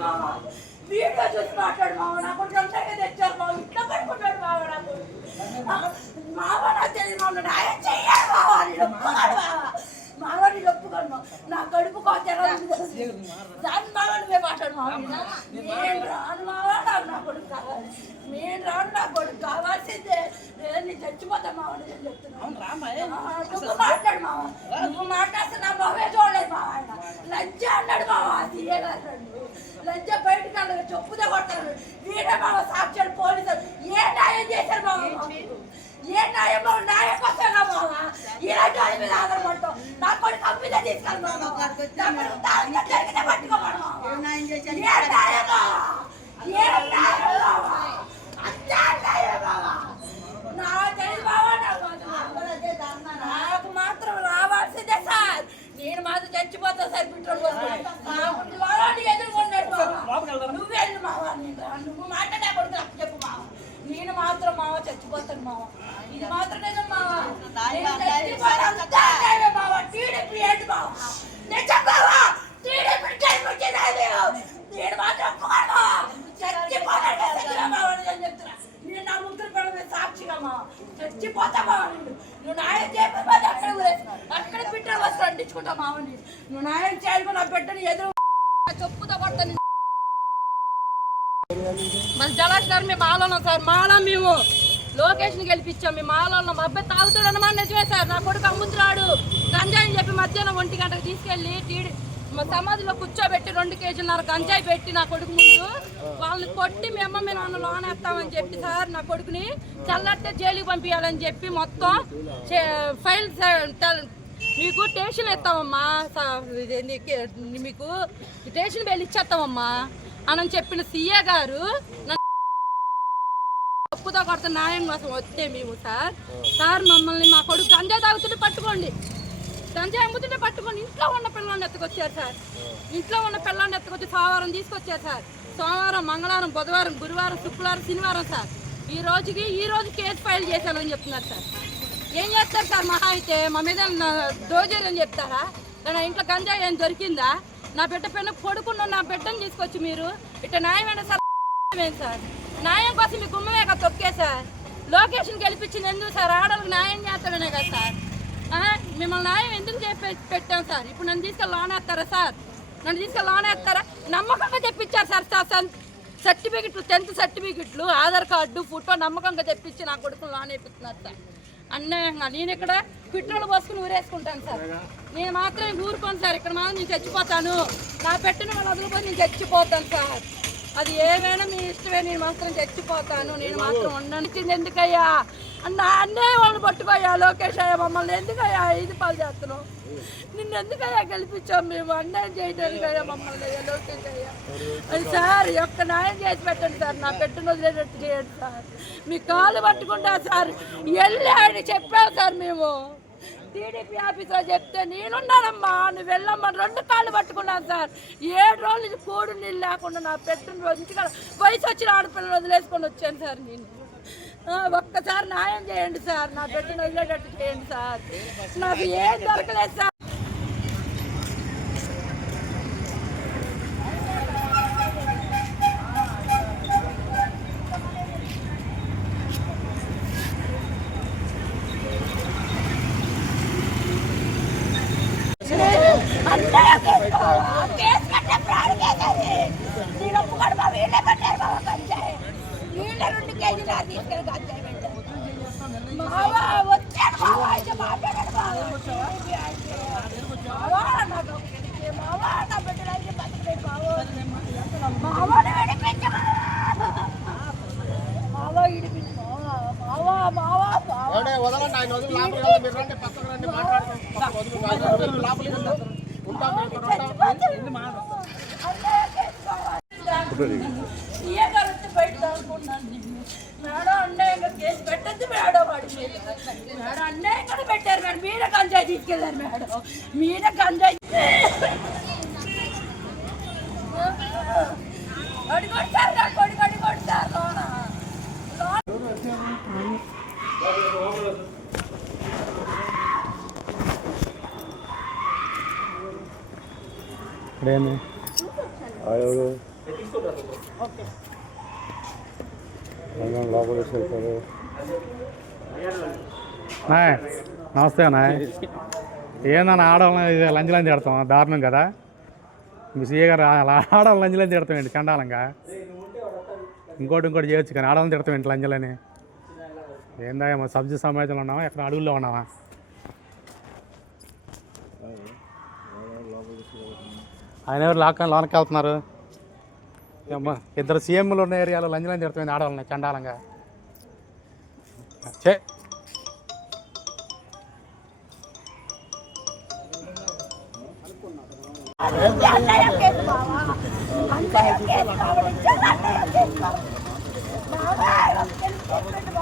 మామ వీడియో చూసి మాట్లాడు మామ నాకు గంటగా తెచ్చారు మామ ఇట్లా పడుకుంటాడు మామ నాకు మామ నాకు తెలియదు మామ నాయ చెయ్యాలి మామని ఒప్పుకోను నా కడుపు కోతరా దాని మామ నువ్వే మాట్లాడు మామ నేను రాను మామ నా కొడుకు కావాలి నేను రాను నా కొడుకు కావాల్సిందే నేను చచ్చిపోతా మామ నేను చెప్తున్నాను నువ్వు మాట్లాడు మామ నువ్వు మాట్లాడితే నా మొహమే చూడలేదు మామ ఆయన లంచ అన్నాడు మామ సీఏ గారు లంచ బయటకు అన్నాడు చెప్పుదే కొట్టాడు వీడే మామ సాక్షాలు పోలీసులు ఏ న్యాయం చేశారు మామ ఏ న్యాయం న్యాయం వస్తాగా మామ ఇలాంటి వాళ్ళ మీద ఆధారపడతాం నా కొడుకు అమ్మిదే తీసుకెళ్ళి మామ జరిగితే పట్టుకోమడు మామ ఏ న్యాయం నాకు మాత్రం రావాల్సిందే సార్ నేను మాత్రం చచ్చిపోతా సార్ పెట్రోల్ ఎదుర్కొన్నాడు నువ్వు వెళ్ళు మావ నువ్వు మాట్లాడే కొడుకు చెప్పు మావ నేను మాత్రం మావ చచ్చిపోతాను మావ ఇది మాత్రం నిజం మావ మావ టీడీపీ ఏంటి మావ నేను చెప్పావా టీడీపీ నేను మాత్రం చెప్తున్నా నేను నా ముగ్గురు పిల్లల సాక్షిగా మావ చచ్చిపోతా మావ నువ్వు న్యాయం చేయకపోతే అక్కడ బిడ్డలు వస్తూ అంటించుకుంటా మావ నువ్వు న్యాయం చేయకుండా నా బిడ్డని ఎదురు చెప్పుతో పడతాను మన జలాష్ గారు మేము మాలన్నాం సార్ మాల మేము లొకేషన్ గెలిపించాం మేము మాలన్నాం మా అబ్బాయి తాగుతాడు అన్నమాట నిజమే సార్ నా కొడుకు అమ్ముతున్నాడు గంజాయి చెప్పి మధ్యాహ్నం 1 గంటకు తీసుకెళ్ళి మా సమాధిలో కూర్చోబెట్టి 2 కేజీలన్నర గంజాయి పెట్టి నా కొడుకు ముందు వాళ్ళని కొట్టి మేము నాన్న లోన్ వేస్తామని చెప్పి సార్ నా కొడుకుని చల్లట్టే జైలుకి పంపించాలని చెప్పి మొత్తం ఫైల్ మీకు స్టేషన్ ఇస్తామమ్మా మీకు స్టేషన్ వెళ్ళి ఇచ్చేస్తామమ్మా అని చెప్పిన సీఏ గారు తప్పుతో కొడత న్యాయం కోసం వస్తే మేము సార్ మమ్మల్ని మా కొడుకు గంజాయి తాగుతుంటే పట్టుకోండి గంజాయి అమ్ముతుంటే పట్టుకోండి ఇంట్లో ఉన్న పిల్లల్ని ఎత్తుకొచ్చారు సార్ ఇంట్లో ఉన్న పిల్లల్ని ఎత్తుకొచ్చి సోమవారం తీసుకొచ్చారు సార్ సోమవారం మంగళవారం బుధవారం గురువారం శుక్రవారం శనివారం సార్ ఈ రోజు కేసు ఫైల్ చేశానని చెప్తున్నారు సార్ ఏం చేస్తారు సార్ మహా అయితే మా మీద దోజేరని చెప్తారా నా ఇంట్లో గంజాయి ఏం దొరికిందా నా బిడ్డ పైన కొడుకున్న నా బిడ్డను తీసుకొచ్చి మీరు ఇట్లా న్యాయమైన సార్ సార్ న్యాయం కోసం మీ గుమ్మమే కదా తొక్కే సార్ లొకేషన్ గెలిపించింది ఎందుకు సార్ ఆడవాళ్ళకి న్యాయం చేస్తాడనే కదా సార్ మిమ్మల్ని న్యాయం ఎందుకు పెట్టాం సార్ ఇప్పుడు నన్ను తీసుకెళ్ళి లోన్ వేస్తారా సార్ నన్ను తీసుకెళ్ళి లోన్ వేస్తారా నమ్మకంగా తెప్పించారు సార్ సర్టిఫికెట్లు 10th సర్టిఫికెట్లు ఆధార్ కార్డు ఫోటో నమ్మకంగా తెప్పించి నా కొడుకుని లోన్ వేపిస్తున్నారు సార్ అన్యాయంగా నేను ఇక్కడ పెట్రోల్ పోసుకుని ఊరేసుకుంటాను సార్ నేను మాత్రం ఊరుకోను సార్ ఇక్కడ మాత్రం నేను చచ్చిపోతాను నా పెట్టిన వాళ్ళు వదిలిపోయి నేను చచ్చిపోతాను సార్ అది ఏమైనా మీ ఇష్టమే నేను మాత్రం చచ్చిపోతాను నేను మాత్రం ఉండనిచ్చింది ఎందుకయ్యా అన్నయ్య వాళ్ళని పట్టుకోయ్యా లోకేష్ అయ్యా మమ్మల్ని ఎందుకయ్యా 5 పాలు చేస్తున్నావు నిన్ను ఎందుకయ్యా గెలిపించాం మేము అన్యాయం చేయడానికి అయ్యా మమ్మల్ని అయ్యా లోకేష్ అయ్యా అది సార్ ఒక్క న్యాయం చేసి పెట్టండి సార్ నా పెట్టిన వదిలేటట్టు చేయండి సార్ మీ కాళ్ళు పట్టుకుంటా సార్ వెళ్ళి ఆయన చెప్పావు సార్ మేము టీడీపీ ఆఫీసులో చెప్తే నేనున్నానమ్మా నువ్వు వెళ్ళమ్మా 2 కాళ్ళు పట్టుకున్నాను సార్ 7 రోజుల నుంచి కూడు నీళ్ళు లేకుండా నా పెట్టిన రోజు ఇంటికాడ వయసు వచ్చిన ఆడపిల్లలు వదిలేసుకొని వచ్చాను సార్ నేను ఒక్కసారి న్యాయం చేయండి సార్ నా పెట్టిన వదిలేటట్టు చేయండి సార్ నాకు ఏం దొరకలేదు సార్ మేడం అన్యాయంగా కేసు పెట్టద్దు మేడం వాడి మీద మేడం అన్యాయంగా పెట్టారు మేడం మీరే గంజాయి తీసుకెళ్ళారు మేడం మీరే గంజాయి అడిగొడతారు అడిగొడతారు లోన ఓకే. నమస్తే అన్న. ఏందన్న ఆడవాళ్ళని లంచ్ తిడతాం దారుణం కదా. మీ సీఏ గారు ఆడవాళ్ళని లంచ్లని తిడతామేంటి చండాలంగా. ఇంకోటి చేయొచ్చు కానీ ఆడవాళ్ళని తిడతామేంటి లంచ్లని. ఏందా సబ్జీ సమావేశంలో ఉన్నావా, ఎక్కడ అడవుల్లో ఉన్నావా? ఆయన ఎవరు లోనకి వెళ్తున్నారు? ఇద్దరు సీఎంలు ఉన్న ఏరియాలో లంచ్లని తిడతామేంటి ఆడవాళ్ళని చండాలంగా. చే